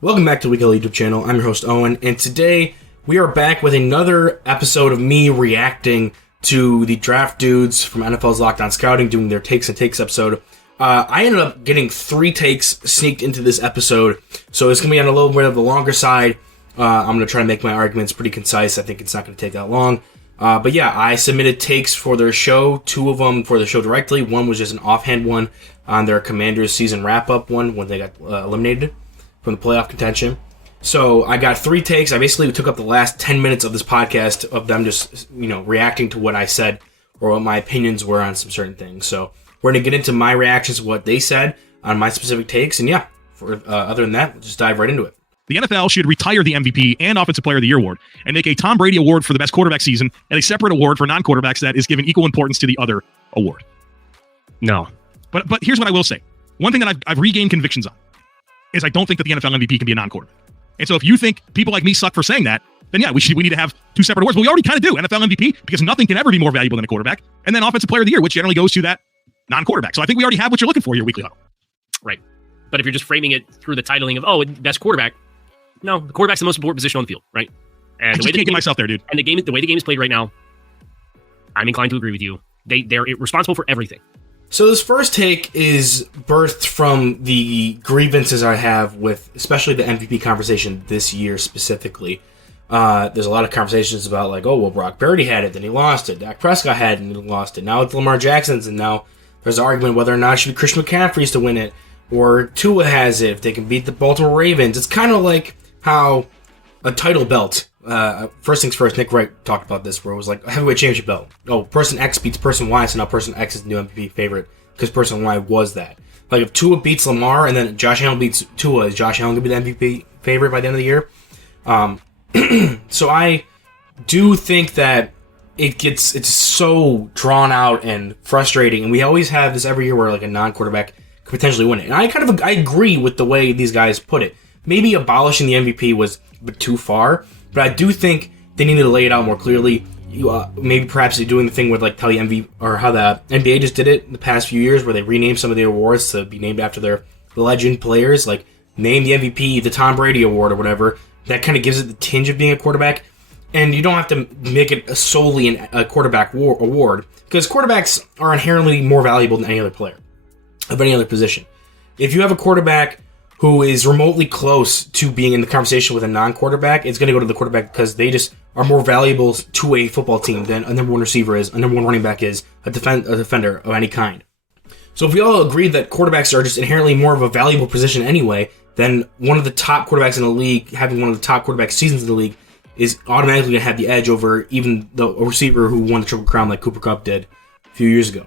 Welcome back to the Weekly YouTube channel. I'm your host, Owen, and today we are back with another episode of me reacting to the draft dudes from NFL's Lockdown Scouting doing their takes and takes episode. I ended up getting 3 takes sneaked into this episode, so it's going to be on a little bit of the longer side. I'm going to try to make my arguments pretty concise. I think it's not going to take that long. But yeah, I submitted takes for their show, 2 of them for the show directly. One was just an offhand one on their Commanders season wrap-up one when they got eliminated from the playoff contention. So I got 3 takes. I basically took up the last 10 minutes of this podcast of them just, reacting to what I said or what my opinions were on some certain things. So we're going to get into my reactions to what they said on my specific takes. And yeah, other than that, we'll just dive right into it. The NFL should retire the MVP and Offensive Player of the Year award and make a Tom Brady award for the best quarterback season and a separate award for non-quarterbacks that is given equal importance to the other award. No. But here's what I will say. One thing that I've regained convictions on is I don't think that the NFL MVP can be a non-quarterback. And so if you think people like me suck for saying that, then yeah, we need to have 2 separate awards. Well, we already kind of do. NFL MVP, because nothing can ever be more valuable than a quarterback. And then Offensive Player of the Year, which generally goes to that non-quarterback. So I think we already have what you're looking for here, Weekly Huddle. Right. But if you're just framing it through the titling of, best quarterback, no, the quarterback's the most important position on the field, right? And I just can't get myself there, dude. And the way the game is played right now, I'm inclined to agree with you. They're responsible for everything. So this first take is birthed from the grievances I have with especially the MVP conversation this year specifically. There's a lot of conversations about Brock Purdy had it, then he lost it. Dak Prescott had it, and he lost it. Now it's Lamar Jackson's, and now there's an argument whether or not it should be Christian McCaffrey's to win it, or Tua has it if they can beat the Baltimore Ravens. It's kind of like how a title belt, first things first, Nick Wright talked about this, where it was like a heavyweight championship belt. Oh, person X beats person Y, so now person X is the new MVP favorite because person Y was that. Like if Tua beats Lamar and then Josh Allen beats Tua, is Josh Allen going to be the MVP favorite by the end of the year? So I do think that it's so drawn out and frustrating, and we always have this every year where a non-quarterback could potentially win it. And I agree with the way these guys put it. Maybe abolishing the MVP was a bit too far, but I do think they needed to lay it out more clearly. Maybe perhaps they're doing the thing with how the MVP or how the NBA just did it in the past few years, where they renamed some of the awards to be named after their legend players, like name the MVP the Tom Brady Award or whatever. That kind of gives it the tinge of being a quarterback, and you don't have to make it solely a quarterback award, because quarterbacks are inherently more valuable than any other player of any other position. If you have a quarterback who is remotely close to being in the conversation with a non-quarterback, it's going to go to the quarterback because they just are more valuable to a football team than a number 1 receiver is, a number 1 running back is, a defender of any kind. So if we all agree that quarterbacks are just inherently more of a valuable position anyway, then one of the top quarterbacks in the league, having one of the top quarterback seasons in the league, is automatically going to have the edge over even the receiver who won the Triple Crown like Cooper Kupp did a few years ago.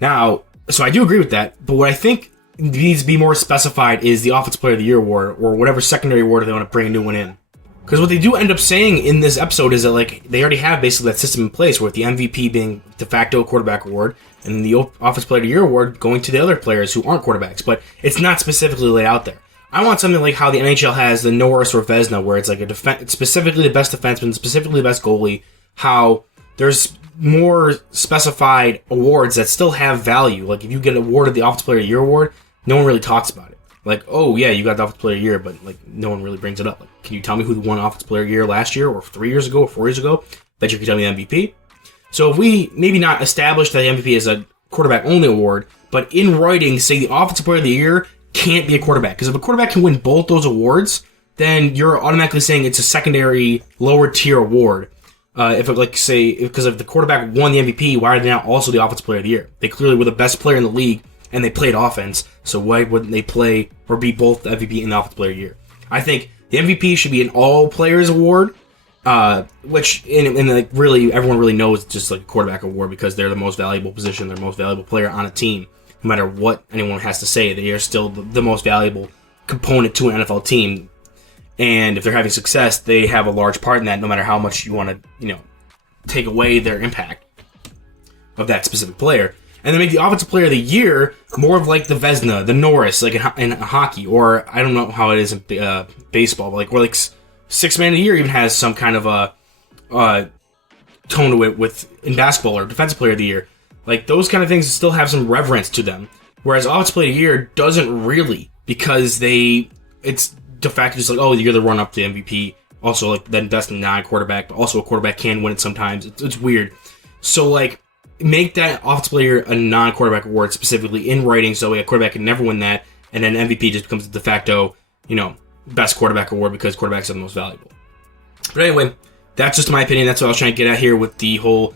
Now, so I do agree with that, but what I think needs to be more specified is the Offensive Player of the Year award, or whatever secondary award they want to bring a new one in. Because what they do end up saying in this episode is that they already have basically that system in place, with the MVP being de facto quarterback award, and the Offensive Player of the Year award going to the other players who aren't quarterbacks, but it's not specifically laid out there. I want something like how the NHL has the Norris or Vezina, where it's it's specifically the best defenseman, specifically the best goalie, how there's more specified awards that still have value. Like if you get awarded the Offensive Player of the Year award, no one really talks about it. Oh yeah, you got the Offensive Player of the Year, but no one really brings it up. Can you tell me who won Offensive Player of the Year last year, or 3 years ago, or 4 years ago? Bet you can tell me the MVP. So if we maybe not establish that the MVP is a quarterback-only award, but in writing say the Offensive Player of the Year can't be a quarterback, because if a quarterback can win both those awards, then you're automatically saying it's a secondary, lower-tier award. Because if the quarterback won the MVP, why are they not also the Offensive Player of the Year? They clearly were the best player in the league, and they played offense, so why wouldn't they play or be both the MVP and the Offensive Player of the Year? I think the MVP should be an all-players award, which really everyone really knows it's just a quarterback award because they're the most valuable position, they're the most valuable player on a team. No matter what anyone has to say, they are still the most valuable component to an NFL team. And if they're having success, they have a large part in that, no matter how much you want to, take away their impact of that specific player. And then make the Offensive Player of the Year more of the Vezina, the Norris, in hockey, or I don't know how it is in baseball, but where Sixth Man of the Year even has some kind of a tone to it in basketball, or Defensive Player of the Year. Those kind of things still have some reverence to them. Whereas Offensive Player of the Year doesn't really, because it's de facto just like, oh, you're the run up to MVP. Also, like, then best non-quarterback, but also a quarterback can win it sometimes. It's weird. So, like, make that offensive player a non-quarterback award specifically in writing, so a quarterback can never win that, and then MVP just becomes the de facto, best quarterback award because quarterbacks are the most valuable. But anyway, that's just my opinion. That's what I was trying to get at here with the whole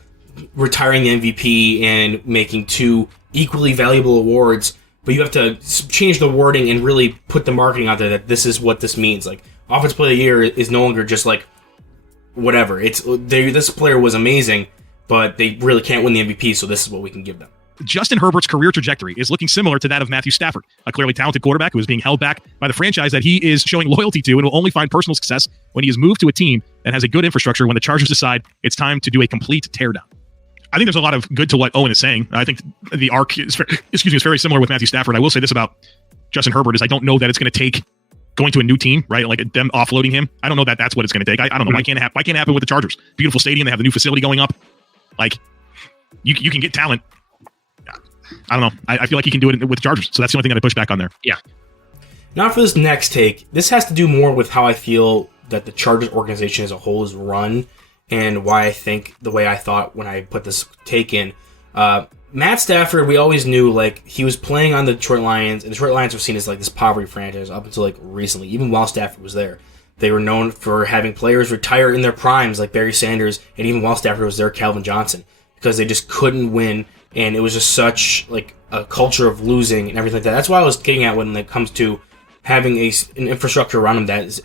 retiring the MVP and making two equally valuable awards. But you have to change the wording and really put the marketing out there that this is what this means. Like, Offensive Player of the Year is no longer just like whatever. This player was amazing, but they really can't win the MVP, so this is what we can give them. Justin Herbert's career trajectory is looking similar to that of Matthew Stafford, a clearly talented quarterback who is being held back by the franchise that he is showing loyalty to and will only find personal success when he is moved to a team that has a good infrastructure when the Chargers decide it's time to do a complete teardown. I think there's a lot of good to what Owen is saying. I think the arc is very similar with Matthew Stafford. I will say this about Justin Herbert is I don't know that it's going to take going to a new team, right? Like them offloading him. I don't know that that's what it's going to take. I don't know. Why can't it happen with the Chargers? Beautiful stadium. They have the new facility going up. Like, you can get talent. I don't know. I feel like he can do it with the Chargers. So that's the only thing that I push back on there. Yeah. Now for this next take, this has to do more with how I feel that the Chargers organization as a whole is run and why I think the way I thought when I put this take in. Matt Stafford, we always knew, like, he was playing on the Detroit Lions, and the Detroit Lions were seen as, like, this poverty franchise up until, like, recently, even while Stafford was there. They were known for having players retire in their primes, like Barry Sanders, and even while Stafford was there, Calvin Johnson, because they just couldn't win, and it was just such, like, a culture of losing and everything like that. That's what I was getting at when it comes to having an infrastructure around them that is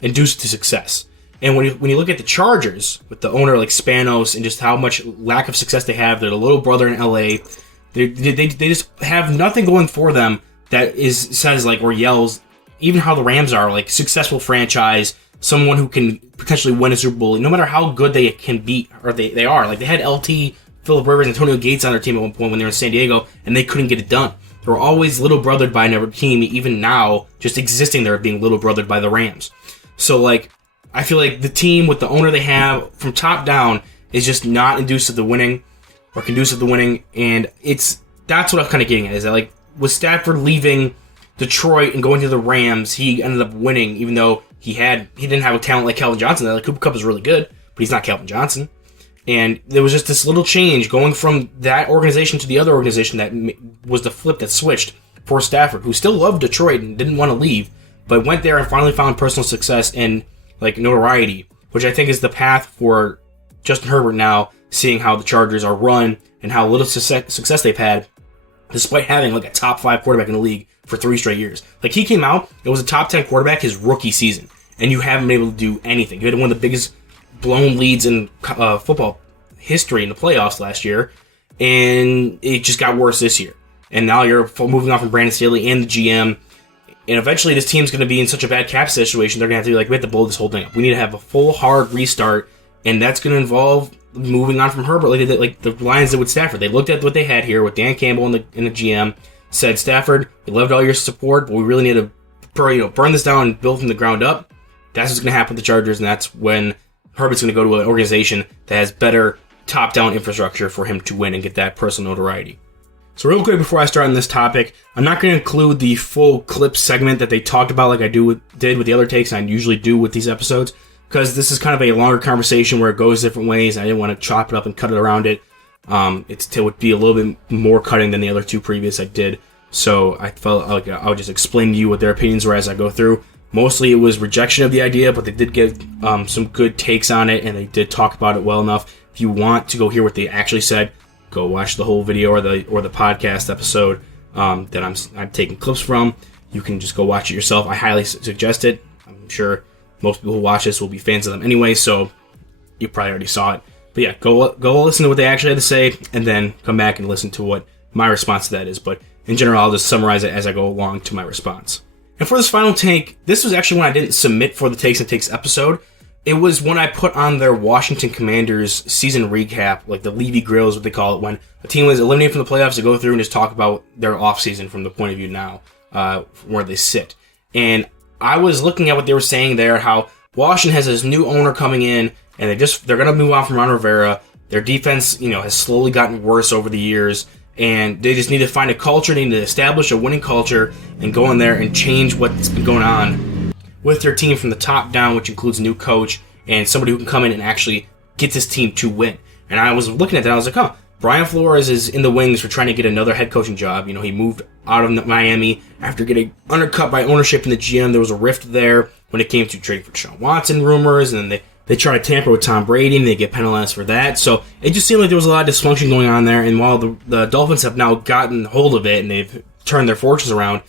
induced to success. And when you look at the Chargers, with the owner like Spanos and just how much lack of success they have, they're the little brother in LA. They just have nothing going for them that says like or yells. Even how the Rams are like successful franchise, someone who can potentially win a Super Bowl, no matter how good they can be or they are. Like they had LT, Phillip Rivers, and Antonio Gates on their team at one point when they were in San Diego, and they couldn't get it done. They were always little brothered by another team. Even now, just existing there, being little brothered by the Rams. So like. I feel like the team with the owner they have from top down is just not conducive to winning, and that's what I'm kind of getting at. Is that like with Stafford leaving Detroit and going to the Rams, he ended up winning, even though he didn't have a talent like Calvin Johnson. Like Cooper Kupp is really good, but he's not Calvin Johnson. And there was just this little change going from that organization to the other organization that was the flip that switched for Stafford, who still loved Detroit and didn't want to leave, but went there and finally found personal success and like notoriety, which I think is the path for Justin Herbert now, seeing how the Chargers are run and how little success they've had, despite having like a top 5 quarterback in the league for 3 straight years. Like he came out, it was a top 10 quarterback his rookie season, and you haven't been able to do anything. You had one of the biggest blown leads in football history in the playoffs last year, and it just got worse this year. And now you're moving on from Brandon Staley and the GM. And eventually this team's going to be in such a bad cap situation, they're going to have to be like, we have to blow this whole thing up. We need to have a full, hard restart, and that's going to involve moving on from Herbert like the Lions did with Stafford. They looked at what they had here with Dan Campbell and the GM, said, Stafford, we loved all your support, but we really need to burn this down and build from the ground up. That's what's going to happen with the Chargers, and that's when Herbert's going to go to an organization that has better top-down infrastructure for him to win and get that personal notoriety. So real quick before I start on this topic, I'm not going to include the full clip segment that they talked about like I did with the other takes and I usually do with these episodes, because this is kind of a longer conversation where it goes different ways and I didn't want to chop it up and cut it around it. It would be a little bit more cutting than the other 2 previous I did, so I felt like I would just explain to you what their opinions were as I go through. Mostly it was rejection of the idea, but they did give some good takes on it and they did talk about it well enough. If you want to go hear what they actually said, go watch the whole video or the podcast episode that I'm taking clips from. You can just go watch it yourself. I highly suggest it. I'm sure most people who watch this will be fans of them anyway, so you probably already saw it. But yeah, go listen to what they actually had to say, and then come back and listen to what my response to that is. But in general, I'll just summarize it as I go along to my response. And for this final take, this was actually when I didn't submit for the Takes and Takes episode. It was when I put on their Washington Commanders season recap, like the Levy Grill is what they call it, when a team was eliminated from the playoffs to go through and just talk about their offseason from the point of view now, where they sit. And I was looking at what they were saying there, how Washington has this new owner coming in, and they're going to move on from Ron Rivera. Their defense, has slowly gotten worse over the years, and they just need to find a culture, they need to establish a winning culture, and go in there and change what's been going on with their team from the top down, which includes a new coach and somebody who can come in and actually get this team to win. And I was looking at that, I was like, huh, Brian Flores is in the wings for trying to get another head coaching job. You know, he moved out of Miami after getting undercut by ownership in the GM. There was a rift there when it came to trading for Deshaun Watson rumors, and then they try to tamper with Tom Brady, and they get penalized for that. So it just seemed like there was a lot of dysfunction going on there, and while the Dolphins have now gotten hold of it and they've turned their fortunes around,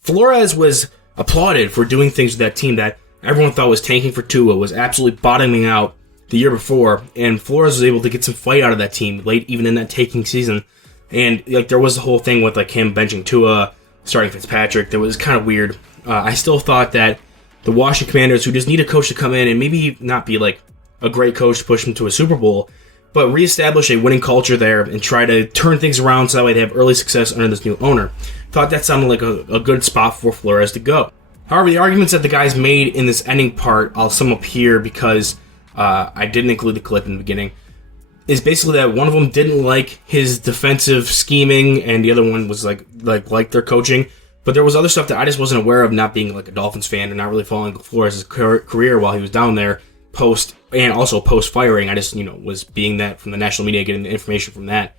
Flores was applauded for doing things with that team that everyone thought was tanking for Tua, was absolutely bottoming out the year before, and Flores was able to get some fight out of that team late, even in that taking season. And like there was the whole thing with like him benching Tua, starting Fitzpatrick. That was kind of weird. I still thought that the Washington Commanders, who just need a coach to come in and maybe not be like a great coach to push them to a Super Bowl, but reestablish a winning culture there and try to turn things around so that way they have early success under this new owner. Thought that sounded like a good spot for Flores to go. However, the arguments that the guys made in this ending part, I'll sum up here because I didn't include the clip in the beginning, is basically that one of them didn't like his defensive scheming and the other one was like their coaching. But there was other stuff that I just wasn't aware of, not being like a Dolphins fan and not really following Flores' career while he was down there post firing. I just, was being that from the national media, getting the information from that.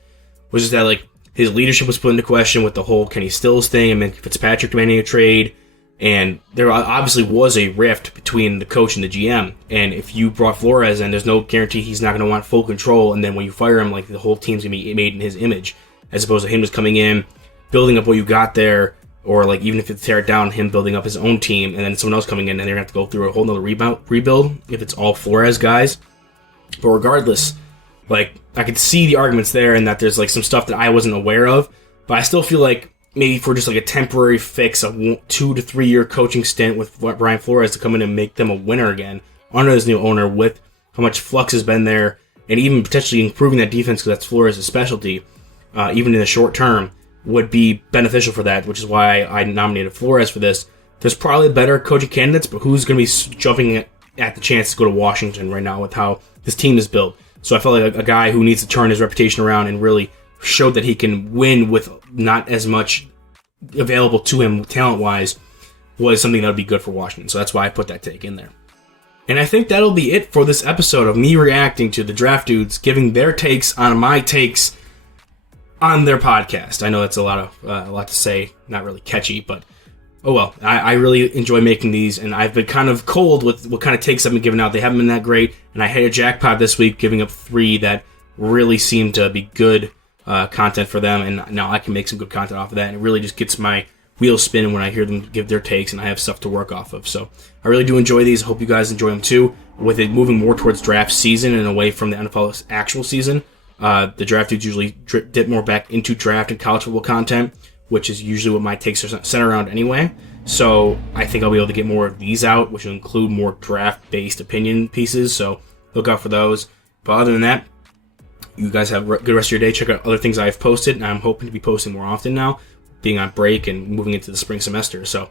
Was just that like his leadership was put into question with the whole Kenny Stills thing and then Fitzpatrick demanding a trade. And there obviously was a rift between the coach and the GM. And if you brought Flores in, there's no guarantee he's not going to want full control. And then when you fire him, like the whole team's going to be made in his image, as opposed to him just coming in, building up what you got there. Or like even if it's tear it down, him building up his own team, and then someone else coming in, and they're gonna have to go through a whole nother rebuild if it's all Flores guys. But regardless, like I could see the arguments there, and that there's like some stuff that I wasn't aware of. But I still feel like maybe for just like a temporary fix, a 2 to 3 year coaching stint with Brian Flores to come in and make them a winner again under this new owner, with how much flux has been there, and even potentially improving that defense because that's Flores' specialty, even in the short term, would be beneficial for that, which is why I nominated Flores for this. There's probably better coaching candidates, but who's going to be jumping at the chance to go to Washington right now with how this team is built? So I felt like a guy who needs to turn his reputation around and really show that he can win with not as much available to him talent-wise was something that would be good for Washington. So that's why I put that take in there. And I think that'll be it for this episode of me reacting to the draft dudes, giving their takes on my takes on their podcast. I know that's a lot to say, not really catchy, but oh well. I really enjoy making these, and I've been kind of cold with what kind of takes I've been giving out. They haven't been that great, and I hit a jackpot this week, giving up 3 that really seem to be good content for them, and now I can make some good content off of that, and it really just gets my wheels spinning when I hear them give their takes, and I have stuff to work off of. So I really do enjoy these. I hope you guys enjoy them too. With it moving more towards draft season and away from the NFL's actual season, the draft dudes usually dip more back into draft and college football content, which is usually what my takes are centered around anyway. So I think I'll be able to get more of these out, which will include more draft-based opinion pieces. So look out for those. But other than that, you guys have a good rest of your day. Check out other things I've posted, and I'm hoping to be posting more often now, being on break and moving into the spring semester. So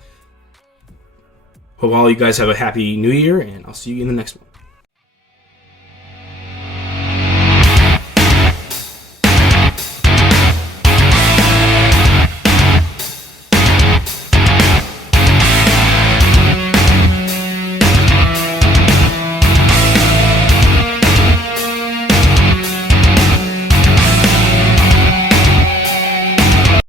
hope all you guys have a happy new year, and I'll see you in the next one.